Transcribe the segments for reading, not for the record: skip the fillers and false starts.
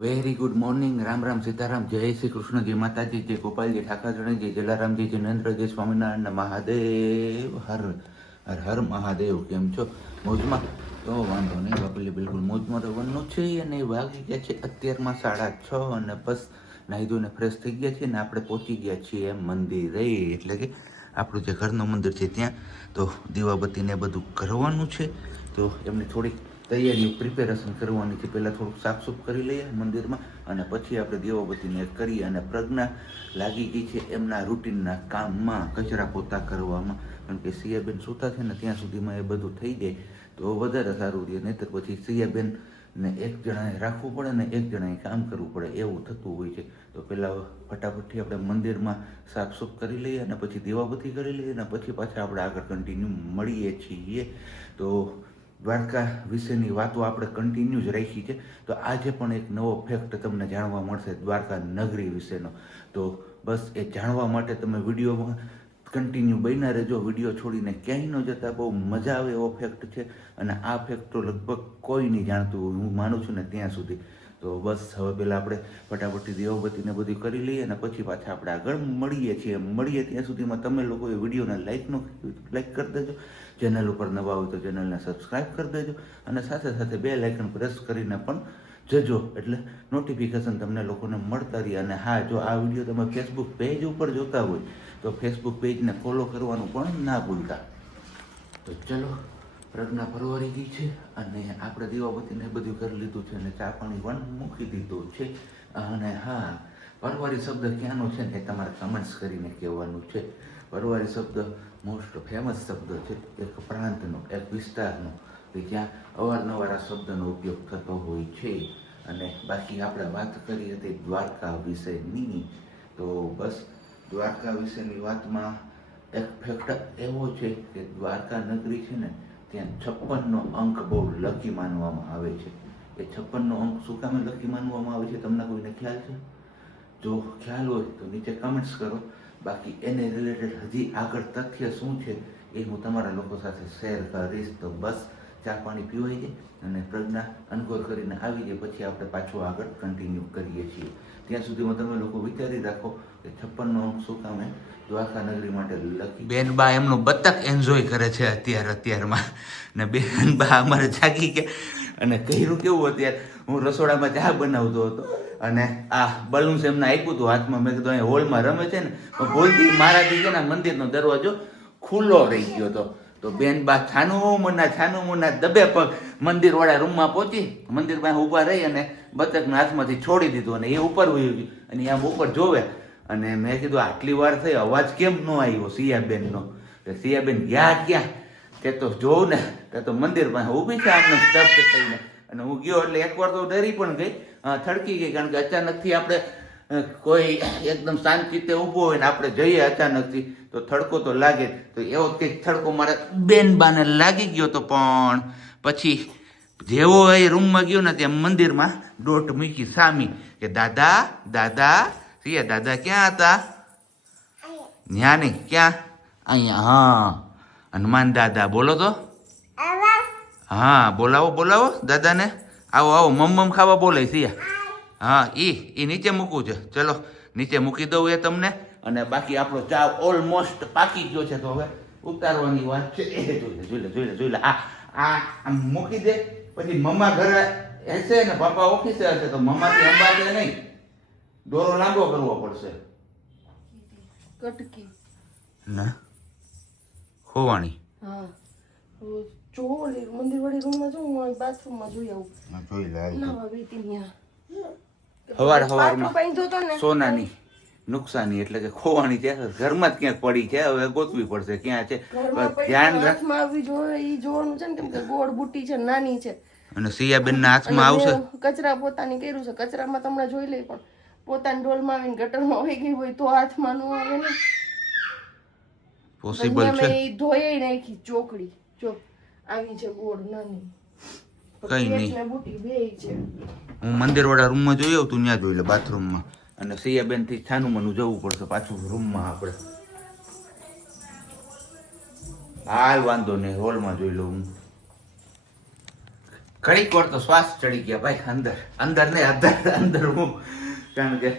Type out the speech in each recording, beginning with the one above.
Very good morning. Ram Ram, Sitaram, જય શ્રી કૃષ્ણ, જય માતાજી, જય ગોપાલજી, ઠાકરજણી, જય જલારામજી, જિનેન્દ્ર, જય સ્વામિનારાયણ, મહાદેવ હર હર હર મહાદેવ. કેમ છો? મોજમાં? તો વાંધો નહીં બાપલી, બિલકુલ મોજમાં રહેવાનું છે. અને વાગી ગયા છે અત્યારમાં 6:30 અને બસ નાહી ધોઈને ફ્રેશ થઈ ગયા છીએ ને આપણે પહોંચી ગયા છીએ મંદિરે, એટલે કે આપણું જે ઘરનું મંદિર છે ત્યાં. તો દીવાબત્તીને બધું કરવાનું છે, તો એમની થોડીક તૈયારીઓ પ્રિપેરેશન કરવાની છે. પહેલાં થોડુંક સાફસૂફ કરી લઈએ મંદિરમાં અને પછી આપણે દીવાબત્તીને કરીએ. અને પ્રજ્ઞા લાગી ગઈ છે એમના રૂટીનના કામમાં, કચરા પોતા કરવામાં. કારણ કે સિયાબેન સૂતા છે ને ત્યાં સુધીમાં એ બધું થઈ જાય તો વધારે સારું રહે. નહીંતર પછી સિયાબેનને એક જણાએ રાખવું પડે ને એક જણાએ કામ કરવું પડે, એવું થતું હોય છે. તો પહેલાં ફટાફટથી આપણે મંદિરમાં સાફસૂફ કરી લઈએ અને પછી દીવાબત્તી કરી લઈએ અને પછી પાછા આપણે આગળ કન્ટિન્યુ મળીએ છીએ. તો દ્વારકા વિશેની વાતો આપણે કન્ટિન્યુ જ રાખી છે. તો આજે પણ એક નવો ફેક્ટ તમને જાણવા મળશે દ્વારકા નગરી વિશેનો. તો બસ એ જાણવા માટે તમે વિડીયોમાં કન્ટિન્યુ બન્યા રહેજો. વિડીયો છોડીને ક્યાંય ન જતા, બહુ મજા આવે એવો ફેક્ટ છે. અને આ ફેક્ટ તો લગભગ કોઈ નહીં જાણતું, હું માનું છું ને ત્યાં સુધી. તો બસ હવે પહેલાં આપણે ફટાફટથી દીવાબત્તીને બધું કરી લઈએ અને પછી પાછા આપણે આગળ મળીએ છીએ. ત્યાં સુધીમાં તમે લોકોએ વિડીયોને લાઈક કરી દેજો. ચેનલ ઉપર નવા હોય તો ચેનલને સબસ્ક્રાઈબ કરી દેજો અને સાથે સાથે બેલ આઇકન પ્રેસ કરીને પણ જજો, એટલે નોટિફિકેશન તમને લોકોને મળતા રહે. અને હા, જો આ વિડીયો તમે ફેસબુક પેજ ઉપર જોતા હોય તો ફેસબુક પેજને ફોલો કરવાનું પણ ના ભૂલતા. તો ચલો, પ્રજ્ઞા પરવારી ગઈ છે અને આપણે દીવાબત્તીને બધું કરી લીધું છે અને ચા પાણી પણ મૂકી દીધું છે. અને હા, પરવારી શબ્દ ક્યાંનો છે ને એ તમારે કમેન્ટ્સ કરીને કહેવાનું છે. પરવારી શબ્દ મોસ્ટ ફેમસ શબ્દ છે, એક પ્રાંતનો, એક વિસ્તારનો, કે જ્યાં અવારનવાર આ શબ્દનો ઉપયોગ થતો હોય છે. અને બાકી આપણે વાત કરી હતી દ્વારકા વિશેની. તો બસ દ્વારકા વિશેની વાતમાં એક ફેક્ટ એવો છે કે દ્વારકા નગરી છે ને ત્યાં 56નો અંક બહુ લકી માનવામાં આવે છે. એ 56નો અંક શું કામે લકી માનવામાં આવે છે તમને કોઈને ખ્યાલ છે? જો ખ્યાલ હોય તો નીચે કમેન્ટ્સ કરો. બાકી એને રિલેટેડ હજી આગળ તથ્ય શું છે એ હું તમારા લોકો સાથે શેર કરીશ. તો બસ ચા પાણી પીવાઈ જાય અને પ્રજ્ઞા અનકોર કરીને આવી જાય પછી આપણે પાછું આગળ કન્ટિન્યુ કરીએ છીએ. ત્યાં સુધીમાં તમે લોકો વિચારી રાખો કે 56નો અંક શું કામે દ્વારકા નગરી માટે લકી. બેનબા એમનું બતક એન્જોય કરે છે અત્યારમાં ને બેનબા અમારે જાગી ગયા અને કર્યું કેવું અત્યારે, હું રસોડામાં ચા બનાવતો હતો અને આ બલૂન્સ એમને આપ્યું હતું હાથમાં. મેં કીધું અહીંયા હોલમાં રમે છે ને, ભૂલથી મારાથી છે ને મંદિરનો દરવાજો ખુલ્લો રહી ગયો હતો. તો બેન બા છાનું મુના દબે પગ મંદિર વાળા રૂમમાં પહોંચી, મંદિર પાસે ઊભા રહી અને બતકના હાથમાંથી છોડી દીધું અને એ ઉપર વહી ગયું. અને આમ ઉપર જોવે અને મેં કીધું આટલી વાર થઈ, અવાજ કેમ ન આવ્યો સિયાબેનનો? સિયાબેન ગયા ક્યાં? તે તો જોઉં ને તે તો મંદિર પાસે ઊભી છે આમને સ્તબ્ધ થઈને. અને હું ગયો એટલે એકવાર તો ડરી પણ ગઈ, થડકી ગઈ. કારણ કે અચાનકથી આપણે કોઈ એકદમ શાંતિથી ઊભો હોય ને આપણે જઈએ અચાનકથી તો થડકો તો લાગે. તો એવો કંઈક થડકો મારા બેનબાને લાગી ગયો તો. પણ પછી જેવો એ રૂમમાં ગયો ને ત્યાં મંદિરમાં દોટ મૂકી સામી કે દાદા દાદા. સિયા દાદા ક્યાં હતા? ન્યા નહીં, ક્યાં? અહીંયા. હા, હનુમાન દાદા બોલો તો. હા, બોલાવો દાદાને. આવો મમ ખાવા બોલે સિયા. હા, ઈ નીચે મૂકવું છે. ચલો નીચે મૂકી દઉં એ તમને. અને બાકી આપણો ચા ઓલમોસ્ટ પાકી ગયો છે. તો હવે ઉતારવાની વાત છે. એ જોઈ લે. આ મૂકી દે. પછી મમ્મા ઘરે હશે ને પાપા ઓફિસે હશે તો મમ્માથી અંબાશે નહીં, દોરો લાંબો કરવો પડશે. કટકી ના ખોવાણી. હા, જો મંદિર વાળી રૂમમાં જો હું બાથરૂમમાં જોઈ આવું. જોઈ લે. નવા બેટી ન્યા હવારમાં સોનાની નુકસાની એટલે કે ખોવાણી છે. ઘરમાં જ ક્યાંક પડી છે, હવે ગોતવી પડશે ક્યાં છે. ધ્યાન હાથમાં આવી જોઈએ ઈ જોવાનું છે ને, કેમ કે ગોળ બુટી છે, નાની છે. અને સિયાબેન ના હાથમાં આવશે. કચરા પોતાની કર્યું છે, કચરામાં તમને જોઈ લઈ, પણ પોતાની ડોલમાં આવીને ગટરમાં વહી ગઈ હોય તો હાથમાં નો આવે ને. પોસિબલ છે. મેં ધોઈ નાખી ચોકડી. જો આવી છે ગોળ નાની, કઈ નહીં, બુટી બે છે. હું મંદિર વાળા રૂમમાં જોઈ આવું, તું ત્યાં જોઈ લે બાથરૂમમાં. અને સિયાબેન થી છાનું મનું જવું પડશે પાછું રૂમમાં આપણે. હાલ વાંધો નહીં, હોલમાં જોઈ લઉં હું. ઘડીક વાર તો શ્વાસ ચડી ગયા ભાઈ અંદર અંદર ને અંદર હું કારણ કે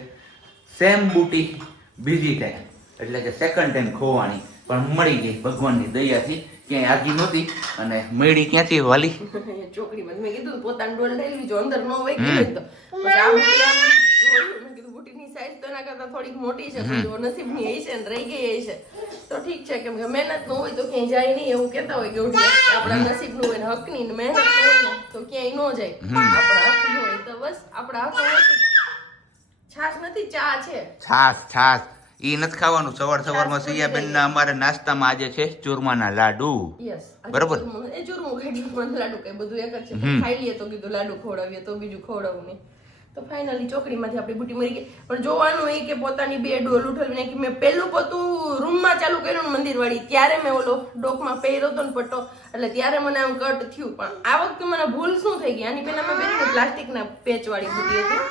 સેમ બુટી બીજી ટાઈમ એટલે કે સેકન્ડ ટાઈમ ખોવાની પણ મળી ગઈ ભગવાનની દયાથી ક્યાંય આગી નહોતી અને મળી ક્યાંથી વાલી ચોકડીમાં મેં કીધું પોતાની ડોલ લઈ લીધો અંદર ન હોય ગયું તો પછી આ બુટી આમ જોયું, મેં કીધું બુટીની સાઈઝ તો એના કરતા થોડીક મોટી છે તો નસીબની હશે ને રહી ગઈ હશે તો ઠીક છે કેમ કે મહેનત નું હોય તો ક્યાંય જાય નહીં એવું કહેતા હોય કે આપણા નસીબનું હોય ને હકની ને મહેનત નું હોય ને તો ક્યાંય ન જાય આપણા હક હોય તો બસ આપણા હક હોય તો છાશ નથી ચા છે છાસ ઈ નથી ખાવાનું સવારમાં સૈયાબેન ના અમારે નાસ્તામાં આજે છે ચૂરમાના લાડુ યસ બરોબર એ ચૂરમું ખાઈ લાડુ કઈ બધું એક જ છે ખાઈ લઈએ તો કીધું લાડુ ખવડાવીએ તો બીજું ખવડાવું નહીં તો ફાઇનલી ચોકડીમાંથી આપણી બુટી મરી ગઈ પણ જોવાનું એ કે પોતાની બે ડોલ ઉઠાવી નાખી મેં પહેલું પોતું રૂમમાં ચાલુ કર્યું ને મંદિર વાળી ત્યારે મેં ઓલો ડોકમાં પહેર્યો હતો ને પટ્ટો એટલે ત્યારે મને આમ કટ થયું પણ આ વખતે મને ભૂલ શું થઈ ગઈ આની પહેલા મેં પહેરી પ્લાસ્ટિકના પેચ વાળી બુટી હતી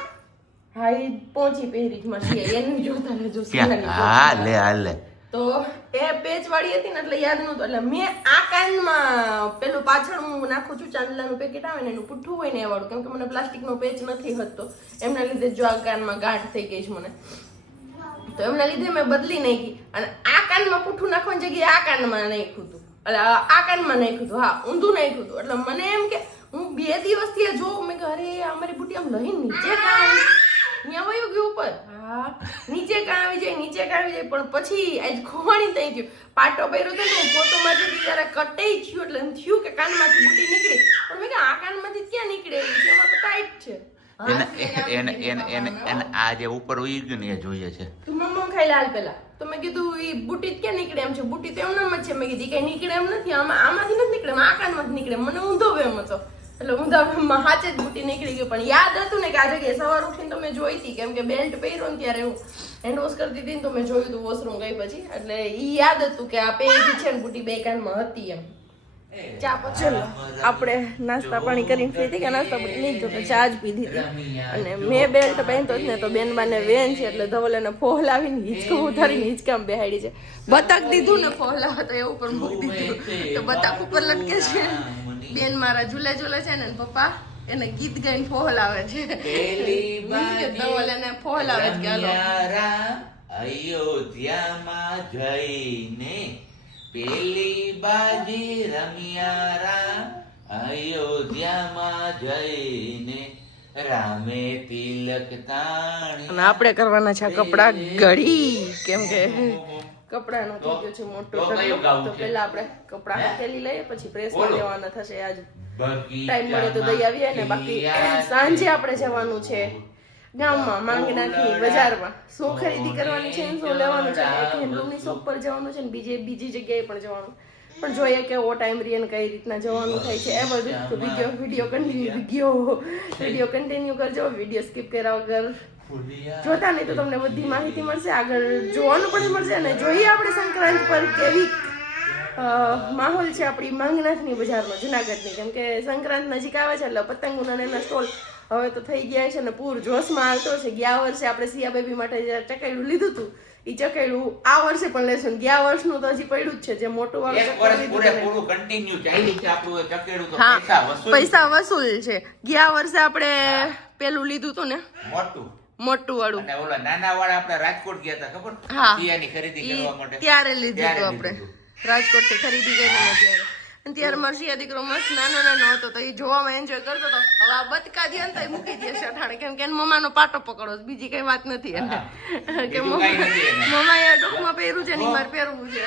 હા એ પહોંચી પહેરી માં શિયા એનું જોતા રહેજો હાલે તો એ પેચ વાળી હતી ને એટલે યાદ નહોતું એટલે મેં આ કાનમાં પેલું પાછળ હું નાખું છું ચાંદલાનું પેકેટ આવે ને એનું પુઠ્ઠું હોય ને એ વાળું કેમ કે મને પ્લાસ્ટિકનો પેચ નથી હતો એમના લીધે જો આ કાનમાં ગાંઠ થઈ ગઈ છે મને તો એમના લીધે મેં બદલી નાખી અને આ કાનમાં પુઠ્ઠું નાખવાની જગ્યાએ આ કાનમાં નાખ્યું હતું એટલે આ કાનમાં નાખ્યું હતું હા ઊંધું નાખ્યું હતું એટલે મને એમ કે હું 2 દિવસથી જોઉં મેં કે અરે અમારી બુટી આમ લઈને નીચે કાં અહીંયા વયું ગયું ઉપર હા નીચે કાં આવી જાય પણ પછી આજ ખોવાણી થઈ ગયું પાટો પહેર્યો હતો ને ફોટોમાંથી જયારે કટે થયું એટલે એમ થયું કે કાનમાંથી બુટી નીકળી પણ મેં કે આ કાનમાંથી ક્યાં નીકળે એમાં તો ટાઈટ છે એને આ જે ઉપર ઉઈ ગયું ને એ જોઈએ છે તું મમ્મા ખાઈ લાલ પેલા તો મેં કીધું એ બુટી ક્યાં નીકળે એમ છે બુટી તો એમનામ જ છે મેં કીધી કઈ નીકળે એમ નથી આમાંથી નથી નીકળે આ કાનમાંથી નીકળે મને ઊંધો વેમ હતો એટલે ઊંધા હાચે જ બુટી નીકળી ગઈ પણ યાદ હતું ને કે આ જગ્યાએ સવાર ઉઠીને તો મેં જોઈ હતી કેમ કે બેલ્ટ પહેર્યો ને ત્યારે હું હેન્ડ વોશ કરતી હતી ને તો મેં જોયું હતું વોશરૂમ ગઈ પછી એટલે ઈ યાદ હતું કે આ પહેરી છે ને બુટી બે કાનમાં હતી એમ ચા પછી આપણે નાસ્તા પાણી કરીને ફ્રી થઈ ગયા નાસ્તા પાણી નહીં જોતા ચા જ પીધી હતી અને મેં બેલ્ટ પહેરતો જ ને તો બેનબાને વેન છે એટલે ધવલ એને ફોહલાવીને હિંચકો ઉતારીને હિંચકામાં બેહાડી છે બતક દીધું ને ફોહલાવા તો એવું પણ મૂકી દીધું તો બતક ઉપર લટકે છે બેન મારા ઝૂલે છે ને પપ્પા એને ગીત ગાઈને ફોહલાવે છે ધવલ એને ફોહલાવે છે કે અયોધ્યામાં જઈને પેલી બાજી રમિયારા અયોધ્યામાં જઈને રામે તિલક તાણી અને આપણે કરવાના છે કપડા ઘડી કેમ કે કપડાનો થઈ ગયો છે મોટો ઢગલો તો પહેલા આપણે કપડા હકેલી લઈએ પછી પ્રેસમાં લેવાના થશે આજ ટાઈમ મળે તો દઈ આવીએ ને બાકી સાંજે આપણે જવાનું છે ગામમાં માંગનાથી બજારમાં શું ખરીદી કરવાની છે શું લેવાનું છે એક હેન્ડલૂમની શોપ પર જવાનું છે ને બીજી જગ્યાએ પણ જવાનું પણ જોઈએ કે ઓ ટાઈમ રીએ કઈ રીતના જવાનું થાય છે એ બધું તો વિડીયો કન્ટિન્યુ કરજો વિડીયો સ્કીપ કર્યા વગર જોતા નહીં તો તમને બધી માહિતી મળશે આગળ જોવાનું પણ મળશે અને જોઈએ આપણે સંક્રાંત પર કેવી માહોલ છે આપણી માંગનાથની બજારમાં જુનાગઢની કેમ કે સંક્રાંત નજીક આવે છે એટલે પતંગોના એના સ્ટોલ હવે તો થઈ ગયા છે ને પૂર જોશમાં આવતો છે ગયા વર્ષે આપણે સિયા બેબી માટે જે ચકેડું લીધું હતું એ ચકેડું આ વર્ષે પણ લેશું ગયા વર્ષનું તો હજી પડ્યું જ છે જે મોટું પૈસા વસૂલ છે ગયા વર્ષે આપણે પેલું લીધું હતું ને મોટું વાળું નાના વાળા આપણે રાજકોટ ગયા હતા ખબર સિયાની ખરીદી કરવા માટે ત્યારે લીધું હતું આપણે રાજકોટ થી ખરીદી કરીને ત્યારે ત્યારે મારી દીકરો મસ્ત નાનો હતો તો એ જોવામાં એન્જોય કરતો હતો હવે આ બચકા દે ને તો મૂકી દે અઠાણે કેમ કે મમ્માનો પાટો પકડો બીજી કઈ વાત નથી એને કે મમ્મા એ ડોકમાં પહેર્યું છે ને મારે પહેરવું છે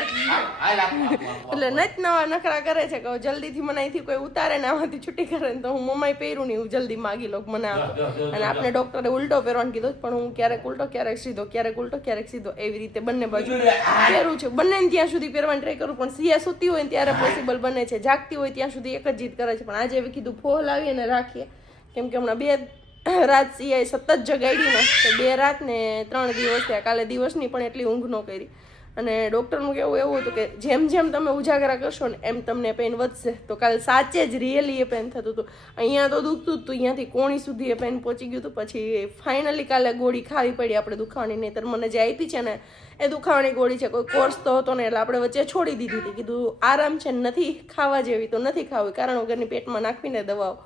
એટલે નચ નવા નખરા કરે છે કે જલ્દીથી મને અહીંથી કોઈ ઉતારે ને આમાંથી છૂટી કરે ને તો હું મમ્માએ પહેર્યું નહીં હું જલ્દી માગી લો મને આપો અને આપણે ડોક્ટરે ઉલટો પહેરવાનું કીધું પણ હું ક્યારેક ઉલટો ક્યારેક સીધો ક્યારેક ઉલટો ક્યારેક સીધો એવી રીતે બંને બાજુ પહેરું છું બંને ત્યાં સુધી પહેરવાની ટ્રાય કરું પણ સિયા સૂતી હોય ને ત્યારે પોસિબલ બને છે જાગતી હોય ત્યાં સુધી એક જ જીત કરે છે પણ આજે એવી કીધું ફોહ લાવીએ ને રાખીએ કેમ કે હમણાં 2 રાત સિવાય સતત જગાડી ને તો 2 રાત ને 3 દિવસ થયા કાલે દિવસની પણ એટલી ઊંઘ ન કરી અને ડૉક્ટરનું કહેવું એવું હતું કે જેમ જેમ તમે ઉજાગરા કરશો ને એમ તમને પેન વધશે તો કાલે સાચે જ રિયલી એ પેન થતું હતું અહીંયા તો દુખતું હતું અહીંયાથી કોણી સુધી એ પેન પહોંચી ગયું હતું પછી ફાઇનલી કાલે ગોળી ખાવી પડી આપણે દુખાવાની નહીંતર મને જે આપી છે ને એ દુખાવાની ગોળી છે કોઈ કોર્સ તો હતો ને એટલે આપણે વચ્ચે છોડી દીધી હતી કીધું આરામ છે નથી ખાવા જેવી તો નથી ખાવી કારણ વગરની પેટમાં નાખવીને દવાઓ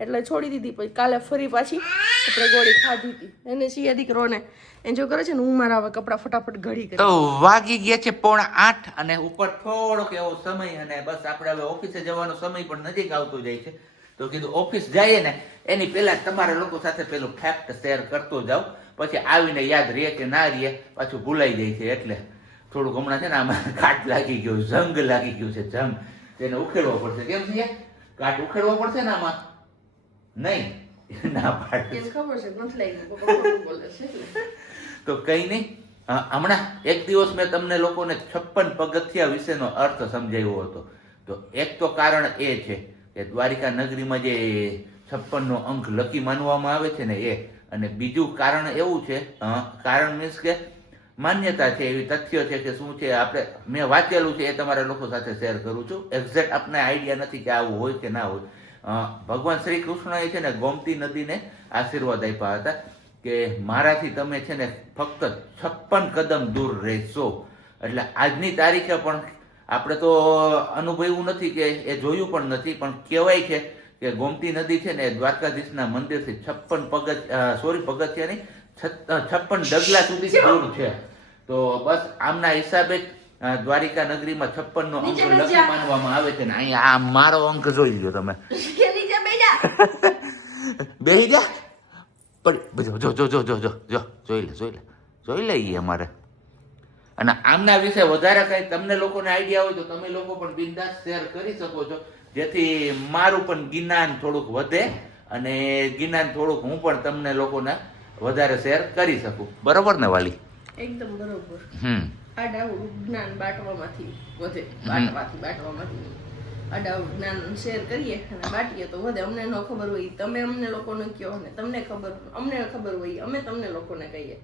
એટલે છોડી દીધી. પછી કાલે ફરી પાછી આપણે ગોળી ખાધી હતી. એને સિયા દીકરોને એન્જોય કરે છે ને હું મારા હવે કપડાં ફટાફટ ઘડી કરી. તો વાગી ગયા છે 7:45 અને ઉપર થોડોક એવો સમય અને બસ આપણે હવે ઓફિસે જવાનો સમય પણ નજીક આવતો જાય છે. તો કીધું ઓફિસ જઈએ ને એની પહેલા તમારા લોકો સાથે પેલું ફેક્ટ શેર કરતો જાવ, પછી આવીને યાદ રહે કે ના રહે, પાછું ભૂલાઈ જાય છે. એટલે થોડુંક હમણાં છે ને આમાં કાટ લાગી ગયો, જંગ લાગી ગયું છે, જંગ. તેને ઉખેડવો પડશે. કેમ છે? કાટ ઉખેડવો પડશે ને આમાં? નહીં ના પાડે. ખબર છે નથી લાગી બોલે છે. તો કઈ નહીં, હમણાં એક દિવસ મેં તમને લોકોને 56 પગથિયા વિશેનો અર્થ સમજાવ્યો હતો. તો એક તો કારણ એ છે કે દ્વારિકા નગરીમાં જે 56નો અંક લકી માનવામાં આવે છે ને એ, અને બીજું કારણ એવું છે, કારણ મીન્સ કે માન્યતા છે, એવી તથ્ય છે કે શું છે, આપણે મેં વાંચેલું છે એ તમારા લોકો સાથે શેર કરું છું. એક્ઝેક્ટ આપને આઈડિયા નથી કે આવું હોય કે ના હોય. ભગવાન શ્રી કૃષ્ણએ છે ને ગોમતી નદીને આશીર્વાદ આપ્યા હતા કે મારાથી તમે છે ને ફક્ત 56 કદમ દૂર રહેશો. એટલે આજની તારીખે પણ આપણે તો અનુભવ્યું નથી કે એ જોયું પણ નથી, પણ કહેવાય છે કે ગોમતી નદી છે ને દ્વારકાધીશના મંદિરથી 56 પગથિયાની 56 ડગલા સુધી દૂર છે. તો બસ આમના હિસાબે દ્વારિકા નગરીમાં 56નો અંક લકી માનવામાં આવે છે. ને અહીંયા આ મારો અંક જોઈ લો તમે. બેહી જા પડી જો જો જો જો જો જો જોઈ લે અમારે. અને આમના વિશે વધારે કઈ તમને લોકોને આઈડિયા હોય તો તમે લોકો પણ બિંદાસ શેર કરી શકો છો, જેથી મારું પણ જ્ઞાન થોડુંક વધે અને જ્ઞાન થોડુંક હું પણ તમને લોકોને વધારે શેર કરી શકું. બરોબર ને વાલી? એકદમ બરોબર. આડાવું જ્ઞાન બાટવામાંથી વધે, બાટવામાંથી આડાવું જ્ઞાન શેર કરીએ અને બાટીએ તો વધે. અમને ન ખબર હોય તમે અમને લોકોને કહો ને તમને ખબર અમને ખબર હોય અમે તમને લોકોને કહીએ.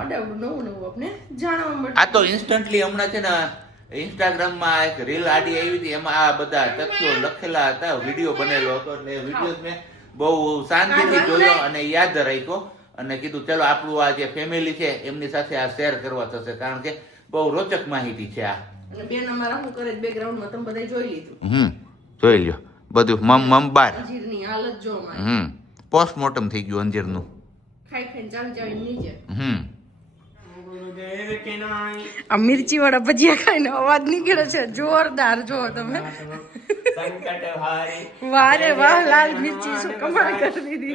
આડાવું નવું આપણે જાણવા મળે. આ તો ઇન્સ્ટન્ટલી હમણાં છે ને ઇન્સ્ટાગ્રામમાં એક રીલ આડી આવી હતી, એમાં આ બધા તથ્યો લખેલા હતા, વિડીયો બનેલો હતો. એટલે વિડીયો મેં બહુ શાંતિથી જોયો અને યાદ રાખ્યો અને કીધું ચલો આપણું આ જે ફેમિલી છે એમની સાથે આ શેર કરવા થશે, કારણ કે બહુ રોચક માહિતી છે આ. અને બેન અમારા શું કરે બેકગ્રાઉન્ડમાં તમે બધાય જોઈ લીધું. જોઈ લ્યો બધું. મમ બાર અંજીરની હાલત જો મારી. પોસ્ટમોર્ટમ થઈ ગયું અંજીરનું. ખાઈ ખાઈને ચાલી નીચે. આ મિર્ચી વાળા ભજીયા ખાઈને અવાજ નીકળે છે જોરદાર. જો તમે વારે વાહ લાલ મિર્ચી શું કમાલ કરી દીધી.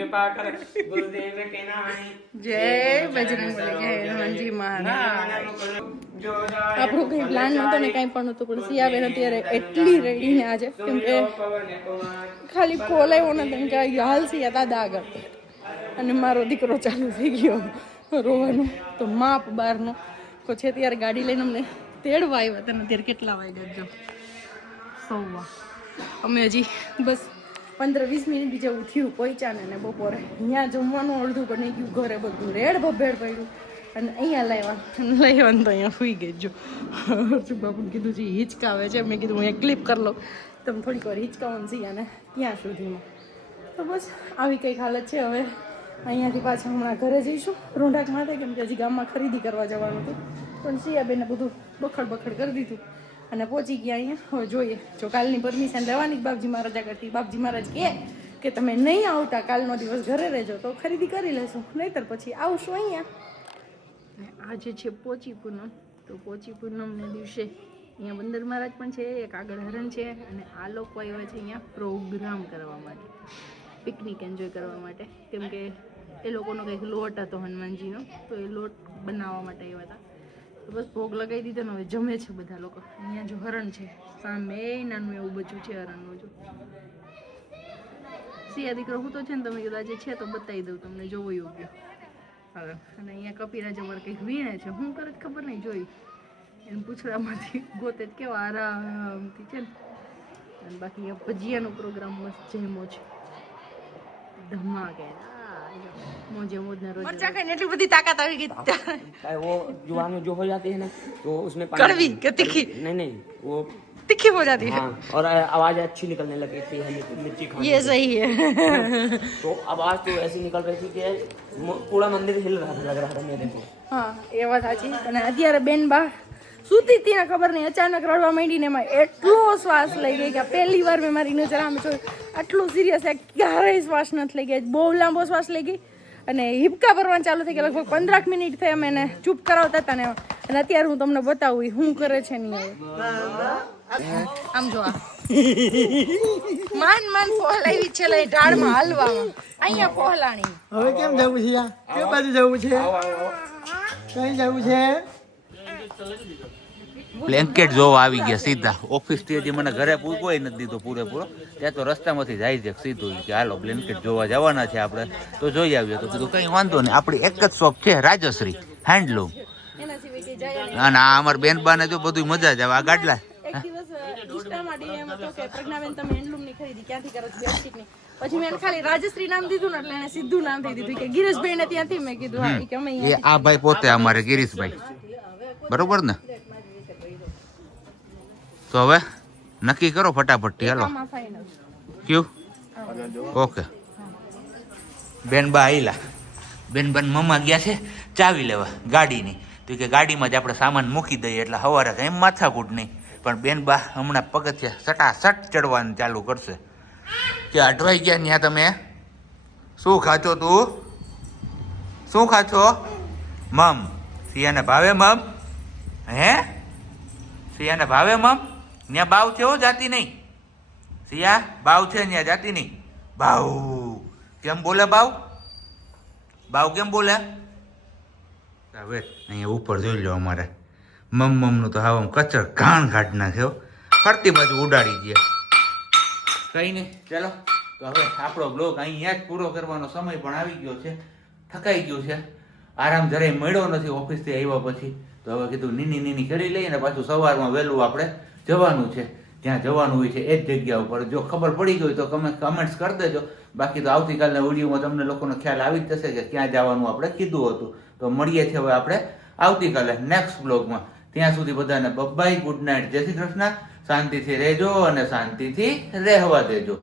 જય બજરંગબલી, જય હનુમાનજી મહારાજ. આપણું કઈ પ્લાન નતો ને કઈ પણ નતું, પણ સિયાબેન અત્યારે એટલી રેડી ને આજે, કેમ કે ખાલી કોલ આવ્યો ને તેમ કે હાલ સિયા દાદા આગળ, અને મારો દીકરો ચાલુ થઈ ગયો રોવાનું. તો માપ બહારનો તો છે ત્યારે ગાડી લઈને અમને તેડવા આવ્યા હતા. અત્યારે કેટલા વાગ્યા જો 1:15. અમે હજી બસ 15-20 મિનિટ જેવું થયું પહોંચ્યા ને બપોરે અહીંયા જમવાનું અડધું બની ગયું, ઘરે બધું રેડ ભભેડ પડ્યું અને અહીંયા લાવ્યા તો અહીંયા સુઈ ગઈ. જો બાપુ કીધું છે હિચકાવે છે, મેં કીધું હું એક ક્લિપ કરી લઉં, તમે થોડીક વાર હિચકાવાનું છે અને ત્યાં સુધીમાં. તો બસ આવી કંઈક હાલત છે. હવે અહીંયાથી પાછા હમણાં ઘરે જઈશું રોંઢાક માટે, કેમ કે હજી ગામમાં ખરીદી કરવા જવાનું હતું, પણ સિયાબેને બધું બખડ કરી દીધું અને પહોંચી ગયા અહીંયા. હવે જોઈએ, જો કાલની પરમિશન લેવાની બાપજી મહારાજ આગળથી. બાપજી મહારાજ કહે કે તમે નહીં આવતા કાલનો દિવસ ઘરે રહેજો તો ખરીદી કરી લેશું, નહીંતર પછી આવશું અહીંયા. આજે છે પોચી પૂનમ, તો પોચી પૂનમને દિવસે અહીંયા બંદર મહારાજ પણ છે, એક આગળ હરણ છે, અને આ લોકો આવ્યા છે અહીંયા પ્રોગ્રામ કરવા માટે, પિકનિક એન્જોય કરવા માટે. કેમ કે એ લોકોનો કંઈક લોટ હતો હનુમાનજીનો, તો એ લોટ બનાવવા માટે આવ્યા હતા. તો બસ ભોગ લગાવી દીધો ને હવે જમે છે બધા લોકો. અહીંયા જો હરણ છે સામે નાનું એવું બચ્ચું છે હરણનું. જો સિયા દીકરો હું તો છે ને તમે કીધું આજે છે તો બતાવી દઉં તમને, જોવું યોગ્ય. હવે અને અહીંયા કપિરાજ અમારે કંઈક વીણે છે, હું કરે ખબર નહીં, જોઈ એને પૂછડામાંથી ગોતે કેવા આરામથી છે ને. અને બાકી અહીંયા ભજીયાનો પ્રોગ્રામ મસ્ત જેમો છે, ધમાકે मोजे मोदने रोज मरचा खाने એટલી બધી તાકાત આવી ગઈ. वो जुबान में जो हो जाती है ना तो उसमें कड़वी कि तीखी? नहीं वो तीखी हो जाती है और आवाज अच्छी निकलने लगी थी मिर्ची खाने. ये सही है. तो आवाज तो ऐसी निकल रही थी कि पूरा मंदिर हिल रहा था, लग रहा था मेरे को. हाँ એ વાત સાચી. અને અત્યારે બેન બા સૂતી હતી ને ખબર નહીં, અચાનક રડવા માંડીને એમાં એટલો શ્વાસ લઈ ગઈ કે પહેલી વાર મેં મારી નજર આમ જોયું. આટલું સિરિયસ ક્યારેય શ્વાસ નથી લઈ ગઈ, બહુ લાંબો શ્વાસ લઈ ગઈ અને હિબકા ભરવાનું ચાલુ થઈ ગયા. લગભગ 15 મિનિટ થઈ અમે એને ચૂપ કરાવતા હતા ને, અને અત્યારે હું તમને બતાવું શું કરે છે નહીં. આમ જો માન ફોહલાવી છે લઈ ઢાળમાં હાલવામાં, અહીંયા ફોહલાણી. હવે કેમ જવું છે? કે બાજુ જવું છે? કઈ જવું છે? બ્લેન્કેટ જોવા આવી ગયા સીધા. ઓફિસ થી હજી મને ઘરે પૂરકોય નથી દીધો પૂરેપૂરો. ત્યાં તો રસ્તામાંથી જાય છે સીધું કે હાલો બ્લેન્કેટ જોવા જવાના છે આપણે, તો જોઈ આવીએ. તો કીધું કઈ વાંધો નહીં, આપણી એક જ શોપ છે રાજશ્રી હેન્ડલૂમ. અને આ અમારા બેનબાને જો બધું મજા જ આવે. આ ગાડલા એક દિવસ ઇન્સ્ટામાં ડીએમ હતો કે પ્રજ્ઞાબેન તમે હેન્ડલૂમની ખરીદી ક્યાંથી કરો છો? બેડશીટની. પછી મેં ખાલી રાજશ્રી નામ દીધું ને એટલે એને સીધું નામ દઈ દીધું કે ગિરીશભાઈ ને ત્યાંથી. મેં કીધું હા કે અમે એ આ ભાઈ પોતે અમારે ગિરીશભાઈ, બરોબર ને? તો હવે નક્કી કરો ફટાફટ. હાલો ક્યુ ઓકે. બેનબા આઈલા, બેનબાન મમ્મા ગયા છે ચાવી લેવા ગાડીની. તો કે ગાડીમાં જ આપણે સામાન મૂકી દઈએ એટલે સવારે કંઈ માથાકૂટ નહીં. પણ બેનબા હમણાં પગથિયા સટાસટ ચડવાનું ચાલુ કરશે. કે અટવાઈ ગયા ત્યાં તમે શું ખાચો? તું શું ખાચો? મમ સિયાને ભાવે મમ? હે સિયાને ભાવે મમ? ત્યાં બાવ છે હો, જાતી નહીં. સિયા બાવ છે ત્યાં જાતી નહીં. બાવ કેમ બોલે? બાવ કેમ બોલે? હવે અહીંયા ઉપર જોઈ લો અમારે મમનું તો હા કચર ઘાણ કાઢ નાખ્યો, ફરતી બાજુ ઉડાડી દે. કઈ નહીં, ચાલો તો હવે આપણો બ્લોગ અહીંયા જ પૂરો કરવાનો સમય પણ આવી ગયો છે. થકાઈ ગયું છે, આરામ જરાય મળ્યો નથી ઓફિસથી આવ્યા પછી. તો હવે કીધું નીની કરી લઈએ ને પાછું સવારમાં વહેલું આપણે જવાનું છે. ત્યાં જવાનું હોય છે એ જ જગ્યા ઉપર. જો ખબર પડી ગઈ તો કમેન્ટ્સ કરી દેજો. બાકી તો આવતીકાલના વિડીયોમાં તમને લોકોનો ખ્યાલ આવી જ જશે કે ક્યાં જવાનું આપણે કીધું હતું. તો મળીએ છીએ હવે આપણે આવતીકાલે નેક્સ્ટ બ્લોગમાં. ત્યાં સુધી બધાને બાય, ગુડ નાઇટ, જય શ્રી કૃષ્ણ. શાંતિથી રહેજો અને શાંતિથી રહેવા દેજો.